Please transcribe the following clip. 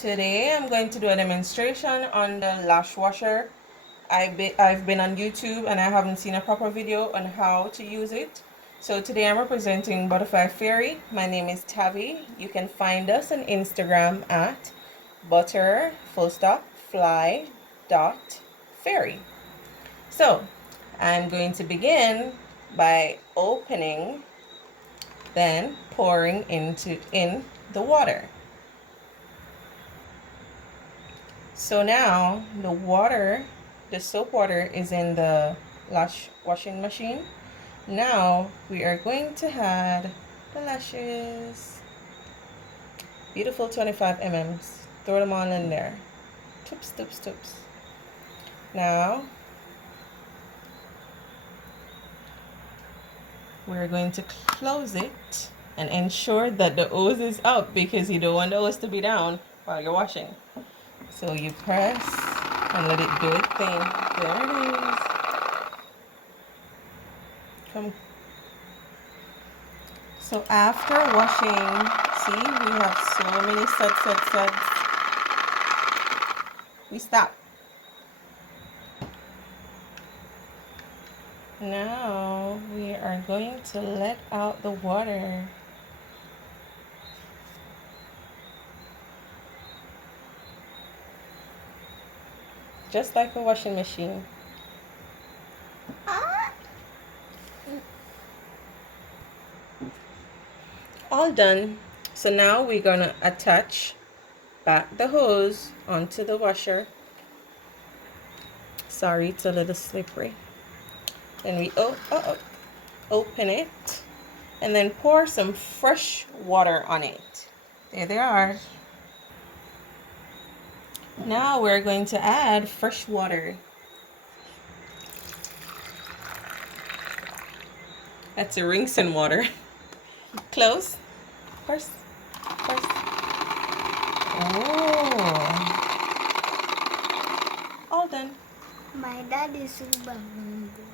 Today I'm going to do a demonstration on the lash washer. I've been on YouTube and I haven't seen a proper video on how to use it. So today I'm representing Butterfly Fairy. My name is Tavi. You can find us on Instagram at butter_fly.fairy. So I'm going to begin by opening, then pouring in the water. So now the soap water is in the lash washing machine. Now we are going to add the lashes. Beautiful 25 mm. Throw them all in there. Toops, toops, toops. Now we're going to close it and ensure that the hose is up because you don't want the hose to be down while you're washing. So you press and let it do its thing. There it is. Come. So after washing, see, we have so many suds. We stop. Now we are going to let out the water. Just like a washing machine. All done. So now we're gonna attach back the hose onto the washer. Sorry, it's a little slippery. Then we open it and then pour some fresh water on it. There they are. Now we're going to add fresh water. That's a rinsing water. Close. First. Oh. All done. My dad is super hungry.